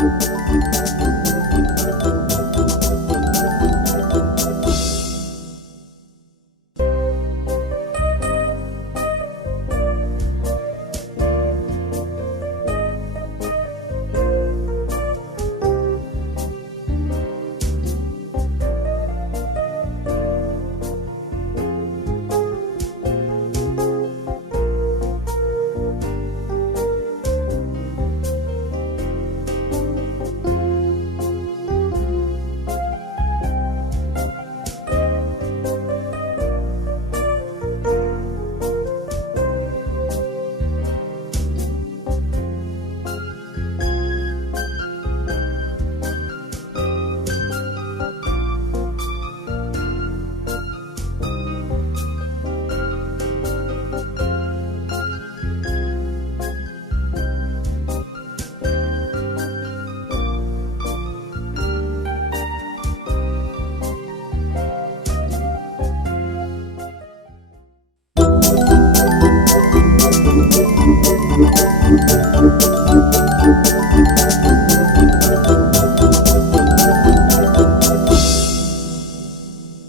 thank you